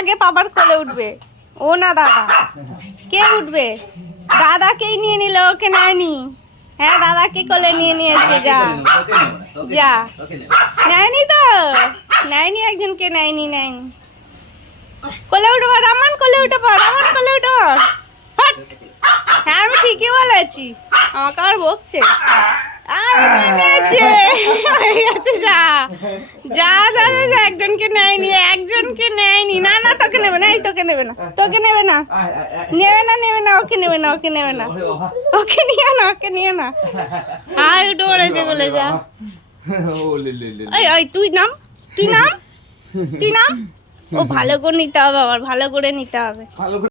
আগে পাপার কোলে উঠবে, ও না দাদা। কে উঠবে? দাদাকেই নিয়ে নিল, ওকে নেয়নি। হ্যাঁ দাদাকে কোলে নিয়ে নিয়েছে। যা যা, নেয়নি তো, নেয়নি, একজনকে নেয়নি। কোলে উঠে পড় আমান, কোলে উঠে পড় আমান, কোলে উঠে পড়। হ্যাঁ আমি ঠিকই বলেছি, আমাকে আর বকছে। একজনকে নেয়নি, একজনকে নেয়নি। না না তোকে নেবে না, এই তোকে নেবে না, তোকে নেবে না, নেবে না, নেবে না, ওকে নেবে না, ওকে নেবে না, ওকে নিও না, ওকে নিও না। হাই উঠে পড়েছে বলে। যা ওই তুই নাম, তুই নাম, তুই নাম। ও ভালো করে নিতে হবে, আবার ভালো করে নিতে হবে।